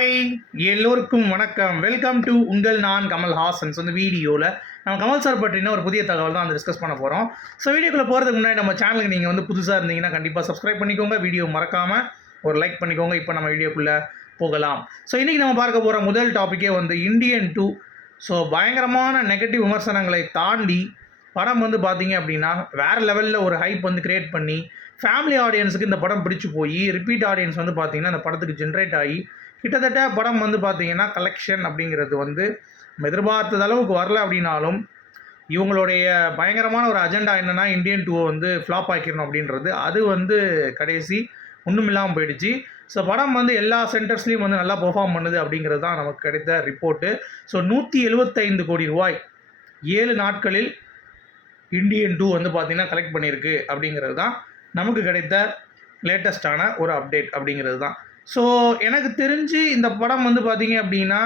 Hi எல்லோருக்கும் வணக்கம். Welcome to உங்கள் நான் கமல் ஹாசன்ஸ் வீடியோவில் நம்ம கமல் சார் பற்றின ஒரு புதிய தகவல் தான் வந்து டிஸ்கஸ் பண்ண போகிறோம் ஸோ வீடியோக்குள்ளே போகிறதுக்கு முன்னாடி நம்ம சேனலுக்கு நீங்கள் வந்து புதுசாக இருந்தீங்கன்னா கண்டிப்பாக சப்ஸ்கிரைப் பண்ணிக்கோங்க. வீடியோ மறக்காமல் ஒரு லைக் பண்ணிக்கோங்க. இப்போ நம்ம வீடியோக்குள்ளே போகலாம். ஸோ இன்றைக்கி நம்ம பார்க்க போகிற முதல் டாப்பிக்கே வந்து இந்தியன் டூ ஸோ பயங்கரமான நெகட்டிவ் விமர்சனங்களை தாண்டி படம் வந்து பார்த்தீங்க அப்படின்னா வேறு லெவலில் ஒரு ஹைப் வந்து கிரியேட் பண்ணி ஃபேமிலி ஆடியன்ஸுக்கு இந்த படம் பிடிச்சு போய் ரிப்பீட் ஆடியன்ஸ் வந்து பார்த்திங்கன்னா அந்த படத்துக்கு ஜென்ரேட் ஆகி கிட்டத்தட்ட படம் வந்து பார்த்திங்கன்னா கலெக்ஷன் அப்படிங்கிறது வந்து நம்ம எதிர்பார்த்தது அளவுக்கு வரல அப்படின்னாலும் இவங்களுடைய பயங்கரமான ஒரு அஜெண்டா என்னென்னா இந்தியன் டூவை வந்து ஃப்ளாப் ஆக்கிடணும் அப்படின்றது. அது வந்து கடைசி ஒன்றும் இல்லாமல் போயிடுச்சு. ஸோ படம் வந்து எல்லா சென்டர்ஸ்லேயும் வந்து நல்லா பெர்ஃபார்ம் பண்ணுது அப்படிங்கிறது தான் நமக்கு கிடைத்த ரிப்போர்ட்டு ஸோ நூற்றி எழுபத்தைந்து கோடி ரூபாய் ஏழு நாட்களில் இந்தியன் டூ வந்து பார்த்திங்கன்னா கலெக்ட் பண்ணியிருக்கு அப்படிங்கிறது தான் நமக்கு கிடைத்த லேட்டஸ்ட்டான ஒரு அப்டேட் அப்படிங்கிறது தான். ஸோ எனக்கு தெரிஞ்சு இந்த படம் வந்து பார்த்தீங்க அப்படின்னா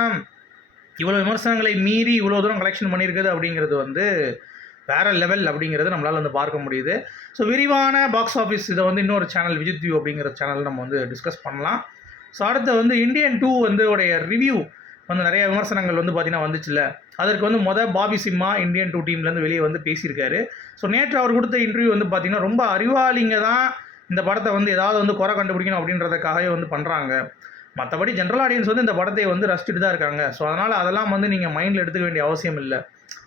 இவ்வளோ விமர்சனங்களை மீறி இவ்வளோ தூரம் கலெக்ஷன் பண்ணியிருக்குது அப்படிங்கிறது வந்து வேறு லெவல் அப்படிங்கிறது நம்மளால் வந்து பார்க்க முடியுது. ஸோ விரிவான பாக்ஸ் ஆஃபீஸ் இதை வந்து இன்னொரு சேனல் விஜித் வியூ அப்படிங்கிற சேனல் நம்ம வந்து டிஸ்கஸ் பண்ணலாம். ஸோ அடுத்து வந்து இந்தியன் டூ வந்து உடைய ரிவ்யூ வந்து நிறைய விமர்சனங்கள் வந்து பார்த்திங்கன்னா வந்துச்சுல்ல. அதற்கு வந்து மொதல் பாபி சிம்மா இந்தியன் டூ டீம்லேருந்து வெளியே வந்து பேசியிருக்காரு. ஸோ நேற்று அவர் கொடுத்த இன்டர்வியூ வந்து பார்த்திங்கன்னா ரொம்ப அறிவாளிங்க தான். இந்த படத்தை வந்து ஏதாவது வந்து குறை கண்டுபிடிக்கணும் அப்படின்றதுக்காகவே வந்து பண்ணுறாங்க மற்றபடி ஜென்ரல் ஆடியன்ஸ் வந்து இந்த படத்தை வந்து ரசிச்சுட்டு தான் இருக்காங்க. ஸோ அதனால் அதெல்லாம் வந்து நீங்கள் மைண்டில் எடுத்துக்க வேண்டிய அவசியம் இல்லை.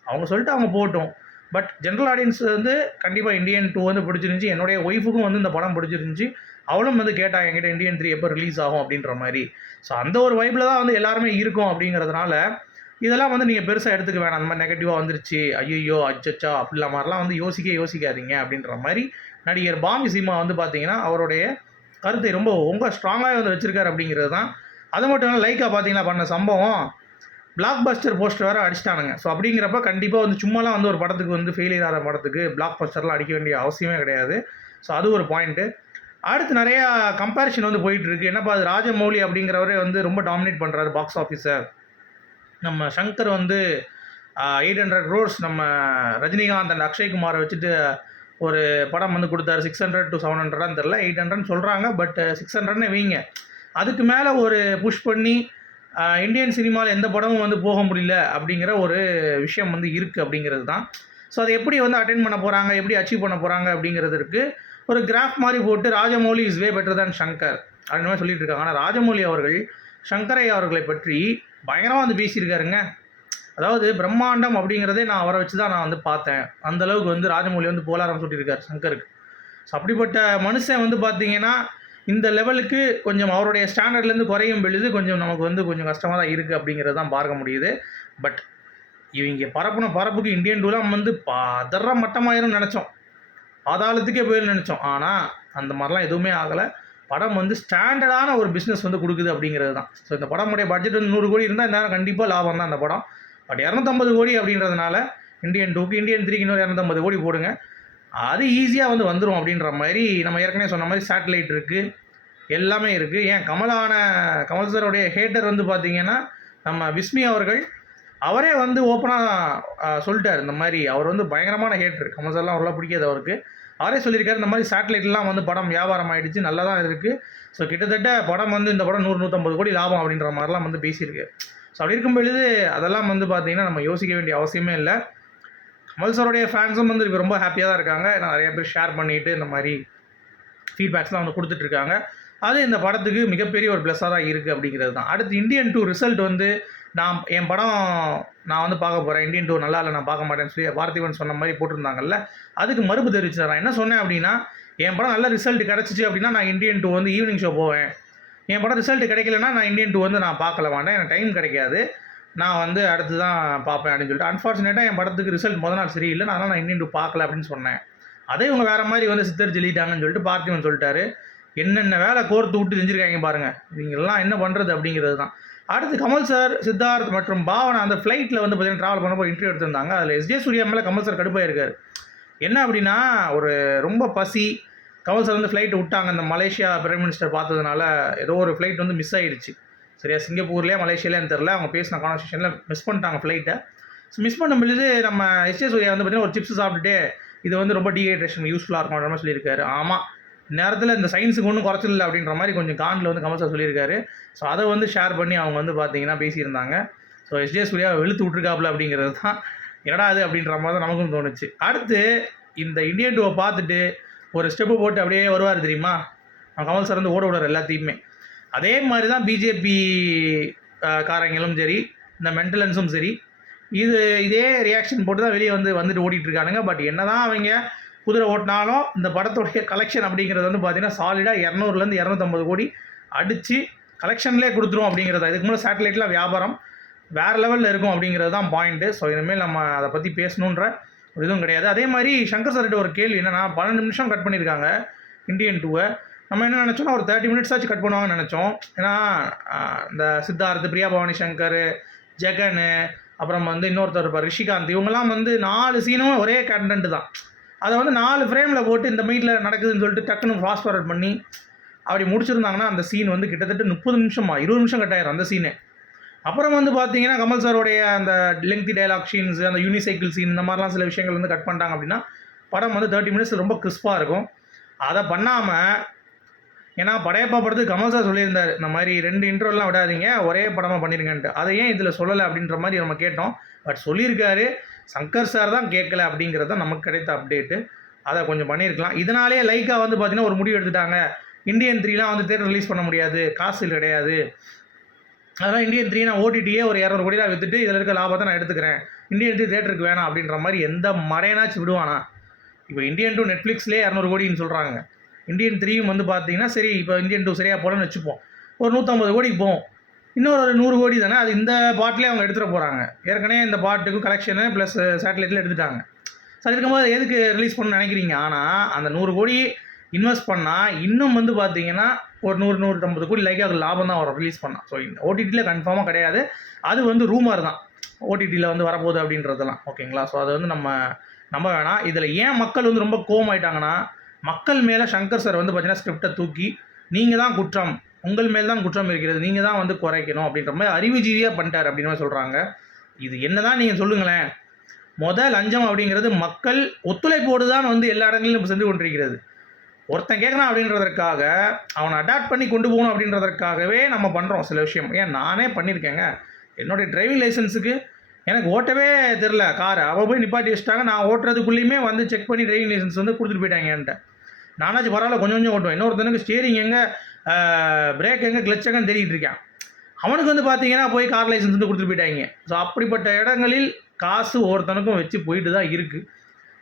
அவங்க சொல்லிட்டு அவங்க போட்டோம் பட் ஜென்ரல் ஆடியன்ஸ் வந்து கண்டிப்பாக இந்தியன் டூ வந்து பிடிச்சிருந்துச்சி. என்னுடைய ஒய்ஃபுக்கும் வந்து இந்த படம் பிடிச்சிருந்துச்சி. அவளும் வந்து கேட்டா என்கிட்ட இந்தியன் த்ரீ எப்போ ரிலீஸ் ஆகும்? அப்படின்ற மாதிரி. ஸோ அந்த ஒரு வைப்பில் தான் வந்து எல்லாருமே இருக்கும் அப்படிங்கிறதுனால இதெல்லாம் வந்து நீங்கள் பெருசாக எடுத்துக்க வேணாம். அந்த மாதிரி நெகட்டிவாக வந்துருச்சு. ஐயோ அச்சச்சா அப்படிலாம் மாதிரிலாம் வந்து யோசிக்க யோசிக்காதீங்க அப்படின்ற மாதிரி நடிகர் பாமி சீமா வந்து பார்த்தீங்கன்னா அவருடைய கருத்தை ரொம்ப ரொம்ப ஸ்ட்ராங்காக வந்து வச்சுருக்காரு அப்படிங்கிறது தான் அது மட்டும் இல்லை லைக்காக பார்த்தீங்கன்னா பண்ண சம்பவம் பிளாக் பஸ்டர் போஸ்டர் வேறு அடிச்சிட்டானுங்க. ஸோ அப்படிங்கிறப்ப கண்டிப்பாக வந்து சும்மாலாம் வந்து ஒரு படத்துக்கு வந்து ஃபெயிலியர் ஆகிற படத்துக்கு பிளாக் பஸ்டர்லாம் அடிக்க வேண்டிய அவசியமே கிடையாது. ஸோ அது ஒரு பாயிண்ட்டு அடுத்து நிறையா கம்பேரிஷன் வந்து போயிட்டுருக்கு. என்னப்பா அது ராஜமௌலி அப்படிங்கிறவரே வந்து ரொம்ப டாமினேட் பண்ணுறாரு பாக்ஸ் ஆஃபீஸை நம்ம சங்கர் வந்து எயிட் ஹண்ட்ரட் க்ரோர்ஸ் நம்ம ரஜினிகாந்த் அண்ட் அக்ஷய்குமாரை வச்சுட்டு ஒரு படம் வந்து கொடுத்தாரு. சிக்ஸ் ஹண்ட்ரட் டு செவன் ஹண்ட்ரடான்னு தெரில எயிட் ஹண்ட்ரட்னு சொல்கிறாங்க பட் சிக்ஸ் ஹண்ட்ரட்னு வைங்க. அதுக்கு மேலே ஒரு புஷ் பண்ணி இந்தியன் சினிமாவில் எந்த படமும் வந்து போக முடியல அப்படிங்கிற ஒரு விஷயம் வந்து இருக்குது அப்படிங்கிறது தான். ஸோ அதை எப்படி வந்து அட்டென்ட் பண்ண போகிறாங்க எப்படி அச்சீவ் பண்ண போகிறாங்க அப்படிங்கிறதுக்கு ஒரு கிராஃப் மாதிரி போட்டு Rajamouli is way better than Shankar அப்படின்னு மாதிரி சொல்லிட்டு இருக்காங்க. ஆனால் ராஜமௌலி அவர்கள் சங்கரை அவர்களை பற்றி பயங்கரமாக வந்து பேசியிருக்காருங்க. அதாவது பிரம்மாண்டம் அப்படிங்கிறதே நான் அவரை வச்சு தான் நான் வந்து பார்த்தேன். அந்த அளவுக்கு வந்து ராஜமௌலி வந்து போலாரம் சொல்லியிருக்காரு சங்கருக்கு. ஸோ அப்படிப்பட்ட மனுஷன் வந்து பார்த்தீங்கன்னா இந்த லெவலுக்கு கொஞ்சம் அவருடைய ஸ்டாண்டர்ட்லேருந்து குறையும் பொழுது கொஞ்சம் நமக்கு வந்து கொஞ்சம் கஷ்டமாக தான் இருக்குது அப்படிங்கிறது தான் பார்க்க முடியுது. பட் இவங்க பரப்புன பரப்புக்கு இந்தியன் டூலாம் வந்து பதற மட்டமாயிரும் நினச்சோம். பாதாளத்துக்கே போயிடும் நினச்சோம். ஆனால் அந்த மாதிரிலாம் எதுவுமே ஆகலை. படம் வந்து ஸ்டாண்டர்டான ஒரு பிஸ்னஸ் வந்து கொடுக்குது அப்படிங்கிறது தான். ஸோ இந்த படமுடைய பட்ஜெட் வந்து நூறு கோடி இருந்தால் இந்த கண்டிப்பாக லாபம் தான் அந்த படம். பட் இரநூத்தம்பது கோடி அப்படின்றதுனால இந்தியன் டூக்கு இந்தியன் த்ரீக்கு இன்னொரு இரநூத்தம்பது கோடி போடுங்க. அது ஈஸியாக வந்து வந்துடும் அப்படின்ற மாதிரி நம்ம ஏற்கனவே சொன்ன மாதிரி சேட்டலைட் இருக்குது எல்லாமே இருக்குது ஏன் கமலான கமல் சாரோடைய ஹேட்டர் வந்து பார்த்திங்கன்னா நம்ம விஸ்மி அவர்கள் அவரே வந்து ஓப்பனாக சொல்லிட்டார். இந்த மாதிரி அவர் வந்து பயங்கரமான ஹேட்டர் கமல் சார்லாம் அவரெல்லாம் பிடிக்காது அவருக்கு. அவரே சொல்லியிருக்காரு இந்த மாதிரி சேட்டலைட்லாம் வந்து படம் வியாபாரம் ஆகிடுச்சு நல்லா தான் இருக்குது ஸோ கிட்டத்தட்ட படம் வந்து இந்த படம் நூறு நூற்றம்பது கோடி லாபம் அப்படின்ற மாதிரிலாம் வந்து பேசியிருக்கு. ஸோ அப்படி இருக்கும் பொழுது அதெல்லாம் வந்து பார்த்தீங்கன்னா நம்ம யோசிக்க வேண்டிய அவசியமே இல்லை. கமல் சாருடைய ஃபேன்ஸும் வந்து இப்போ ரொம்ப ஹாப்பியாக தான் இருக்காங்க. ஏன்னா நிறைய பேர் ஷேர் பண்ணிட்டு இந்த மாதிரி ஃபீட்பேக்ஸ்லாம் வந்து கொடுத்துட்ருக்காங்க அது இந்த படத்துக்கு மிகப்பெரிய ஒரு ப்ளஸ்ஸாக தான் இருக்குது அப்படிங்கிறது தான். அடுத்து இந்தியன் டூ ரிசல்ட் வந்து நான் என் படம் நான் வந்து பார்க்க போகிறேன் இந்தியன் டூ நல்லா இல்லை நான் பார்க்க மாட்டேன்னு சொல்லி பார்த்திபன் சொன்ன மாதிரி போட்டிருந்தாங்கல்ல. அதுக்கு மறுப்பு தெரிவிச்சு நான் என்ன சொன்னேன் அப்படின்னா என் படம் நல்ல ரிசல்ட் கிடச்சிச்சு அப்படின்னா நான் இந்தியன் டூ வந்து ஈவினிங் ஷோ போவேன். என் படம் ரிசல்ட் கிடைக்கலன்னா நான் இந்தியன் டூ வந்து நான் பார்க்கல மாட்டேன். எனக்கு டைம் கிடைக்காது. நான் வந்து அடுத்து தான் பார்ப்பேன் அப்படின்னு சொல்லிட்டு. அன்ஃபார்ச்சுனேட்டாக என் படத்துக்கு ரிசல்ட் முத நாள் சரியில்லை. அதனால் நான் இந்தியன் டூ பார்க்கல அப்படின்னு சொன்னேன். அதே இவங்க வேறு மாதிரி வந்து சித்தர் ஜெல்லிட்டாங்கன்னு சொல்லிட்டு பார்த்திவன் சொல்லிட்டாரு. என்னென்ன வேலை கோர்த்து விட்டு செஞ்சுருக்காங்க பாருங்கள் இவங்கெல்லாம் என்ன பண்ணுறது அப்படிங்கிறது தான். அடுத்து கமல் சார் சித்தார்த் மற்றும் பாவனா அந்த ஃப்ளைட்டில் வந்து பார்த்தீங்கன்னா ட்ராவல் பண்ணப்போ இன்டர்வியூ எடுத்திருந்தாங்க. அதில் எஸ்ஜே சூர்யா மேலே கமல் சார் கடுப்பாக இருக்கார் என்ன அப்படின்னா ஒரு ரொம்ப பசி கமல் சார் வந்து ஃப்ளைட் விட்டாங்க. அந்த மலேசியா பிரைம் மினிஸ்டர் பார்த்ததுனால ஏதோ ஒரு ஃப்ளைட் வந்து மிஸ் ஆயிடுச்சு. சரியா? சிங்கப்பூர்லேயே மலேசியாலேன்னு தெரில அவங்க பேசின கான்வர்சேஷனில் மிஸ் பண்ணிட்டாங்க ஃப்ளைட்டை ஸோ மிஸ் பண்ணும்பொழுது நம்ம எஸ்ஜே சூர்யா வந்து பார்த்தீங்கன்னா ஒரு சிப்ஸ் சாப்பிட்டுட்டு இது வந்து ரொம்ப டீஹைட்ரேஷன் யூஸ்ஃபுல்லாக இருக்கும் மாதிரி சொல்லியிருக்காரு. ஆமாம் நேரத்தில் இந்த சயின்ஸுக்கு ஒன்றும் குறைச்சல இல்லை அப்படின்ற மாதிரி கொஞ்சம் காண்டில் வந்து கமல் சார் சொல்லியிருக்காரு. ஸோ அதை வந்து ஷேர் பண்ணி அவங்க வந்து பார்த்தீங்கன்னா பேசியிருந்தாங்க. ஸோ எஸ்ஜே சூர்யா வெளுத்து விட்ருக்காப்புல அப்படிங்கிறது தான். என்னடா அது அப்படின்ற மாதிரி தான் நமக்கும் தோணுச்சு. அடுத்து இந்த இந்தியன் டூவை பார்த்துட்டு ஒரு ஸ்டெப்பு போட்டு அப்படியே வருவார் தெரியுமா? அவன் கமல் சார் வந்து ஓட விடுவார் எல்லாத்தையுமே. அதே மாதிரி தான் பிஜேபி காரங்களும் சரி இந்த மென்டலன்ஸும் சரி இது இதே ரியாக்ஷன் போட்டு தான் வெளியே வந்து வந்துட்டு ஓடிட்டு இருக்கானுங்க பட் என்னதான் அவங்க குதிரை ஓட்டினாலும் இந்த படத்துடைய கலெக்ஷன் அப்படிங்கிறது வந்து பார்த்திங்கன்னா சாலிடாக இரநூறுலேருந்து இரநூத்தம்பது கோடி அடித்து கலெக்ஷன்லேயே கொடுத்துரும் அப்படிங்கிறது இதுக்கு முன்னாடி சேட்டலைட்டில் வியாபாரம் வேறு லெவலில் இருக்கும் அப்படிங்கிறது தான் பாயிண்ட்டு ஸோ இனிமேல் நம்ம அதை பற்றி பேசணுன்ற ஒரு இதுவும் கிடையாது. அதே மாதிரி சங்கர் சார்கிட்ட ஒரு கேள்வி என்னன்னா பன்னெண்டு நிமிஷம் கட் பண்ணியிருக்காங்க இந்தியன் டூவை நம்ம என்ன நினச்சோம்னா ஒரு தேர்ட்டி மினிட்ஸ் ஆச்சு கட் பண்ணுவாங்கன்னு நினச்சோம். ஏன்னா இந்த சித்தார்த் பிரியா பவானி சங்கர் ஜெகனு அப்புறம் வந்து இன்னொருத்தர் இருப்பார் ரிஷிகாந்த். இவங்கெல்லாம் வந்து நாலு சீனும் ஒரே கண்டென்ட் தான். அதை வந்து நாலு ஃப்ரேமில் போட்டு இந்த மீட்டில் நடக்குதுன்னு சொல்லிட்டு டக்குன்னு ஃபாஸ்ட் ஃபார்வர்ட் பண்ணி அப்படி முடிச்சிருந்தாங்கன்னா அந்த சீன் வந்து கிட்டத்தட்ட முப்பது நிமிஷமா இருபது நிமிஷம் கட்டாயிரும் அந்த சீனு அப்புறம் வந்து பார்த்தீங்கன்னா கமல் சாரோடைய அந்த லெங்தி டைலாக் சீன்ஸ் அந்த யூனிசைக்கிள் சீன் இந்த மாதிரிலாம் சில விஷயங்கள் வந்து கட் பண்ணிட்டாங்க அப்படின்னா படம் வந்து தேர்ட்டி மினிட்ஸ் ரொம்ப கிறிஸ்பாக இருக்கும். அதை பண்ணாமல் ஏன்னா படையப்பா படத்துக்கு கமல் சார் சொல்லியிருந்தார் இந்த மாதிரி ரெண்டு இன்டர்வெல்லாம் விடாதீங்க ஒரே படமாக பண்ணிருங்கன்ட்டு. அதை ஏன் இதில் சொல்லலை அப்படின்ற மாதிரி நம்ம கேட்டோம். பட் சொல்லியிருக்காரு சங்கர் சார் தான் கேட்கல அப்படிங்கிறது தான் நமக்கு கிடைத்த அப்டேட்டு அதை கொஞ்சம் பண்ணியிருக்கலாம். இதனாலே லைக்காக வந்து பார்த்தீங்கன்னா ஒரு முடிவு எடுத்துட்டாங்க. இந்தியன் த்ரீலாம் வந்து தேட்டர் ரிலீஸ் பண்ண முடியாது. காசு கிடையாது. அதனால் இந்தியன் த்ரீ நான் ஓடிடியே ஒரு இரநூறு கோடி தான் விற்றுட்டு இதில் இருக்க லாபத்தை நான் எடுத்துக்கிறேன். இந்தியன் த்ரீ தேட்டருக்கு வேணாம் அப்படின்ற மாதிரி எந்த மடையனாச்சும் விடுவானா? இப்போ இந்தியன் டூ நெட்ஃப்ளிக்ஸ்லேயே இரநூறு கோடின்னு சொல்கிறாங்க இந்தியன் த்ரீயும் வந்து பார்த்தீங்கன்னா சரி இப்போ இந்தியன் டூ சரியாக போலன்னு வச்சுப்போம். ஒரு நூற்றம்பது கோடிக்கு போவோம். இன்னொரு ஒரு நூறு கோடி தானே அது இந்த பாட்டிலே அவங்க எடுத்துகிட்டு போகிறாங்க ஏற்கனவே இந்த பாட்டுக்கு கலெக்ஷனு ப்ளஸ் சேட்டலைட்டில் எடுத்துட்டாங்க. ஸோ அது இருக்கும்போது எதுக்கு ரிலீஸ் பண்ண நினைக்கிறீங்க? ஆனால் அந்த நூறு கோடி இன்வெஸ்ட் பண்ணால் இன்னும் வந்து பார்த்தீங்கன்னா ஒரு நூறு நூற்றம்பது கோடி லைக்காக லாபம் தான் வரும் ரிலீஸ் பண்ணால் ஸோ இந்த ஓடிடியில் கன்ஃபார்மாக கிடையாது. அது வந்து ரூமர் தான். ஓடிடியில் வந்து வரப்போகுது அப்படின்றதெல்லாம். ஓகேங்களா ஸோ அதை வந்து நம்ம நம்ப வேணாம். இதில் ஏன் மக்கள் வந்து ரொம்ப கோவமாயிட்டாங்கன்னா மக்கள் மேலே சங்கர் சார் வந்து பார்த்தீங்கன்னா ஸ்கிரிப்டை தூக்கி நீங்கள் தான் குற்றம். உங்கள் மேல் தான் குற்றம் இருக்கிறது. நீங்கள் தான் வந்து குறைக்கணும். அப்படின்ற மாதிரி அறிவுஜீவியாக பண்ணிட்டார் அப்படின்னு மாதிரி சொல்கிறாங்க இது என்ன தான் நீங்கள் சொல்லுங்களேன். முத லஞ்சம் அப்படிங்கிறது மக்கள் ஒத்துழைப்போடு தான் வந்து எல்லா இடங்களிலும் செஞ்சு சென்று கொண்டிருக்கிறது. ஒருத்தன் கேட்குறான் அப்படின்றதற்காக அவனை அடாப்ட் பண்ணி கொண்டு போகணும் அப்படின்றதற்காகவே நம்ம பண்ணுறோம் சில விஷயம். ஏன்? நானே பண்ணியிருக்கேங்க. என்னுடைய டிரைவிங் லைசன்ஸுக்கு எனக்கு ஓட்டவே தெரில காரை அவள் போய் நிப்பாட்டி வச்சுட்டாங்க. நான் ஓட்டுறதுக்குள்ளேயுமே வந்து செக் பண்ணி டிரைவிங் லைசன்ஸ் வந்து கொடுத்துட்டு போயிட்டாங்க என்கிட்ட. நானாச்சும் பரவாயில்ல கொஞ்சம் கொஞ்சம் ஓட்டுவேன். இன்னொருத்தனுக்கு ஸ்டியரிங் எங்கே பிரேக் எங்கே கிளச் எங்கன்னு தேடிட்டு இருக்கான். அவனுக்கு வந்து பார்த்தீங்கன்னா போய் கார் லைசன்ஸ் வந்து கொடுத்துட்டு போயிட்டாங்க. ஸோ அப்படிப்பட்ட இடங்களில் காசு ஒவ்வொருத்தனுக்கும் வச்சு போயிட்டு தான் இருக்குது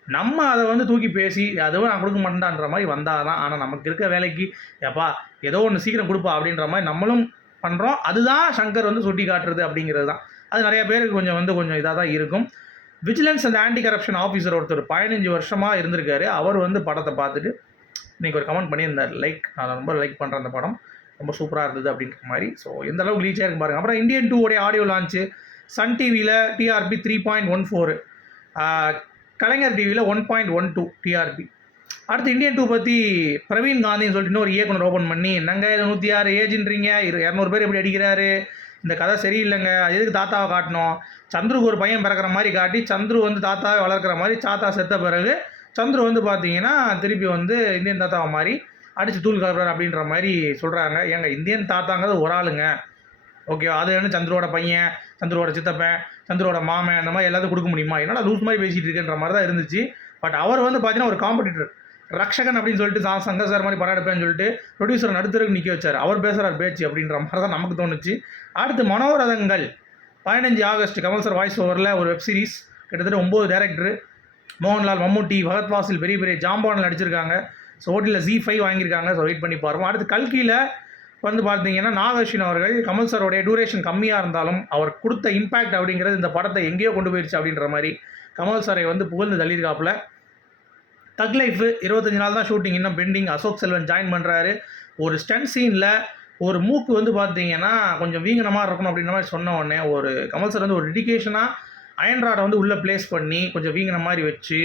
நம்ம அதை வந்து தூக்கி பேசி அதுவும் நான் கொடுக்க மாட்டேன்ன்ற மாதிரி வந்தால் தான் ஆனால் நமக்கு இருக்க வேலைக்கு ஏப்பா ஏதோ ஒன்று சீக்கிரம் கொடுப்பா அப்படின்ற மாதிரி நம்மளும் பண்ணுறோம் அதுதான் சங்கர் வந்து சுட்டி காட்டுறது அப்படிங்கிறது தான். அது நிறைய பேருக்கு கொஞ்சம் வந்து கொஞ்சம் இதாக தான் இருக்கும். விஜிலன்ஸ் அந்த ஆன்டி கரப்ஷன் ஆஃபீஸர் ஒருத்தர் பதினஞ்சு வருஷமாக இருந்திருக்காரு. அவர் வந்து படத்தை பார்த்துட்டு இன்றைக்கி ஒரு கமெண்ட் பண்ணியிருந்தார். லைக் நான் ரொம்ப லைக் பண்ணுறேன் அந்த படம். ரொம்ப சூப்பராக இருந்தது அப்படின்ற மாதிரி. ஸோ எந்த அளவுக்கு ரீச் ஆயிருக்கு பாருங்கள் அப்புறம் இந்தியன் டூ உடைய ஆடியோ லான்ச்சு சன் டிவியில் TRP three point one four Kalaignar டிவியில் one point one two TRP அடுத்து இந்தியன் டூ பற்றி பிரவீன் காந்தின்னு சொல்லிட்டு இன்னொரு இயக்குனர் ஓப்பன் பண்ணி என்னங்க இது நூற்றி ஆறு ஏஜின்றீங்க இரு இரநூறு பேர் எப்படி அடிக்கிறாரு. இந்த கதை சரியில்லைங்க. அது எதுக்கு தாத்தாவை காட்டணும்? சந்துருக்கு ஒரு பையன் பிறக்கிற மாதிரி காட்டி சந்துரு வந்து தாத்தாவை வளர்க்குற மாதிரி தாத்தா செத்த பிறகு சந்துரு வந்து பார்த்தீங்கன்னா திருப்பி வந்து இந்தியன் தாத்தாவை மாதிரி அடித்து தூள் கலப்புறாரு அப்படின்ற மாதிரி சொல்கிறாங்க ஏங்க இந்தியன் தாத்தாங்கிறது ஒரு ஆளுங்க. ஓகே அது வந்து சந்துருவோட பையன்? சந்துருவோட சித்தப்பன் சந்துருவோட மாமன் அந்த மாதிரி எல்லாத்தையும் கொடுக்க முடியுமா? என்னடா லூஸ் மாதிரி பேசிகிட்டு இருக்கேன்ற மாதிரி தான் இருந்துச்சு. பட் அவர் வந்து பார்த்தீங்கன்னா ஒரு காம்படிட்டர் ரக்ஷகன் அப்படின்னு சொல்லிட்டு சா சங்கர் சார் மாதிரி படம் எடுப்பேன்னு சொல்லிட்டு ப்ரொடியூசர் நடுத்தருக்கு நிற்க வச்சார். அவர் பேசுகிறார் பேச்சு அப்படின்ற மாதிரி தான் நமக்கு தோணுச்சு. அடுத்து மனோரதங்கள். பதினஞ்சு ஆகஸ்ட் கமல் சார் வாய்ஸ் ஓவரில் ஒரு வெப் சீரிஸ் கிட்டத்தட்ட ஒம்பது டேரக்டர் மோகன்லால் மம்முட்டி பகத் வாசில் பெரிய பெரிய ஜாம்பானில் நடிச்சிருக்காங்க. ஸோ ஓட்டியில் ஜி ஃபைவ் வாங்கியிருக்காங்க. ஸோ வெயிட் பண்ணி பாருவோம். அடுத்து கல்கியில் வந்து பார்த்தீங்கன்னா நாகர்ஷின் அவர்கள் கமல் சாரோடைய டூரேஷன் கம்மியாக இருந்தாலும் அவர் கொடுத்த இம்பேக்ட் அப்படிங்கிறது இந்த படத்தை எங்கேயோ கொண்டு போயிடுச்சு அப்படின்ற மாதிரி கமல் சாரை வந்து புகழ்ந்து தள்ளியிருக்காப்புல. தக் லைஃப் இருபத்தஞ்சு நாள் தான் ஷூட்டிங் இன்னும் பெண்டிங் அசோக் செல்வன் ஜாயின் பண்ணுறாரு ஒரு ஸ்டண்ட் சீனில் ஒரு மூக்கு வந்து பார்த்தீங்கன்னா கொஞ்சம் வீங்கின மாதிரி இருக்கணும் அப்படின்ற மாதிரி சொன்ன உடனே ஒரு கமல் சார் வந்து ஒரு டெடிகேஷனாக அயன்ராடை வந்து உள்ளே ப்ளேஸ் பண்ணி கொஞ்சம் வீங்கின மாதிரி வச்சு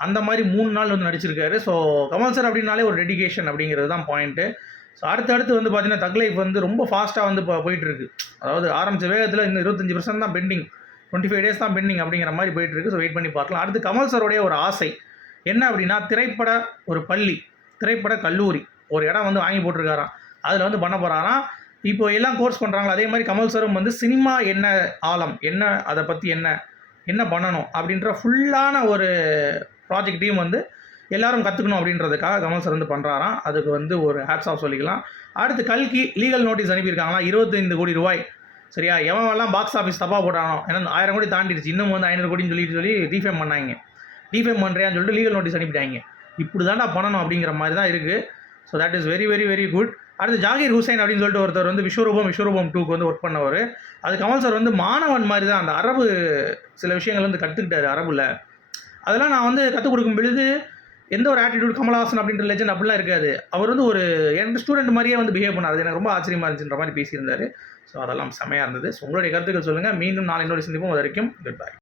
அந்த மாதிரி மூணு நாள் வந்து நடிச்சிருக்காரு. ஸோ கமல் சார் அப்படின்னாலே ஒரு டெடிக்கேஷன் அப்படிங்கிறது தான் பாயிண்ட்டு ஸோ அடுத்தடுத்து வந்து பார்த்தீங்கன்னா தக் லைஃப் வந்து ரொம்ப ஃபாஸ்ட்டாக வந்து இப்போ போயிட்டுருக்கு. அதாவது ஆரம்பித்த வேகத்தில் இன்னும் இருபத்தஞ்சி பர்சன்ட் தான் பெண்டிங் டுவெண்ட்டி ஃபைவ் டேஸ் தான் பெண்டிங் அப்படிங்கிற மாதிரி போயிட்டுருக்கு. ஸோ வெயிட் பண்ணி பார்க்கலாம். அடுத்து கமல் சாரோடைய ஒரு ஆசை. என்ன அப்படின்னா திரைப்பட ஒரு பள்ளி திரைப்பட கல்லூரி ஒரு இடம் வந்து வாங்கி போட்டிருக்காராம். அதில் வந்து பண்ண போகிறாராம் இப்போ எல்லாம் கோர்ஸ் பண்ணுறாங்களா அதே மாதிரி கமல் சாரும் வந்து சினிமா என்ன ஆழம்? என்ன அதை பற்றி என்ன என்ன பண்ணணும்? அப்படின்ற ஃபுல்லான ஒரு ப்ராஜெக்டையும் வந்து எல்லாரும் கற்றுக்கணும் அப்படின்றதுக்காக கமல் சார் வந்து பண்ணுறாராம் அதுக்கு வந்து ஒரு ஹேட்ஸ் ஆஃப் சொல்லிக்கலாம். அடுத்து கல்கி லீகல் நோட்டீஸ் அனுப்பியிருக்காங்களா? இருபத்தைந்து கோடி ரூபாய். சரியா? எவன் எல்லாம் பாக்ஸ் ஆஃபீஸ் தப்பாக போட்டானோ ஏன்னா ஆயிரம் கோடி தாண்டிடுச்சு. இன்னும் வந்து ஐநூறு கோடின்னு சொல்லிட்டு சொல்லி ரீஃபேம் பண்ணாங்க. ரீஃபேம் பண்ணுறியான்னு சொல்லிட்டு லீகல் நோட்டீஸ் அனுப்பிட்டாங்க. இப்படி தான்டா பண்ணணும் அப்படிங்கிற மாதிரி தான் இருக்குது so that is very very very good அடுத்து ஜாகிர் ஹுசைன் அப்படின்னு சொல்லிட்டு ஒருத்தர் வந்து விஸ்வரூபம் விஸ்வரூபம் டூக்கு வந்து ஒர்க் பண்ணவர். அது கமல் சார் வந்து மாணவன் மாதிரி தான் அந்த அரபு சில விஷயங்கள் வந்து கற்றுக்கிட்டாரு அரபுல. அதெல்லாம் நான் வந்து கற்றுக் கொடுக்கும் பொழுது எந்த ஒரு ஆட்டிடியூட் கமல்ஹாசன் அப்படின்ற லெஜண்ட் அப்படிலாம் இருக்காது. அவர் வந்து ஒரு என் ஸ்டூடெண்ட் மாதிரியே வந்து பிஹேவ் பண்ணார். எனக்கு ரொம்ப ஆச்சரியமாக இருந்துச்சுன்ற மாதிரி பேசியிருந்தார். ஸோ அதெல்லாம் செமையாக இருந்தது. ஸோ உங்களுடைய கருத்துக்கள் சொல்லுங்கள் மீண்டும் நாளை இன்னொரு சந்திப்போம். அது வரைக்கும் குட் பை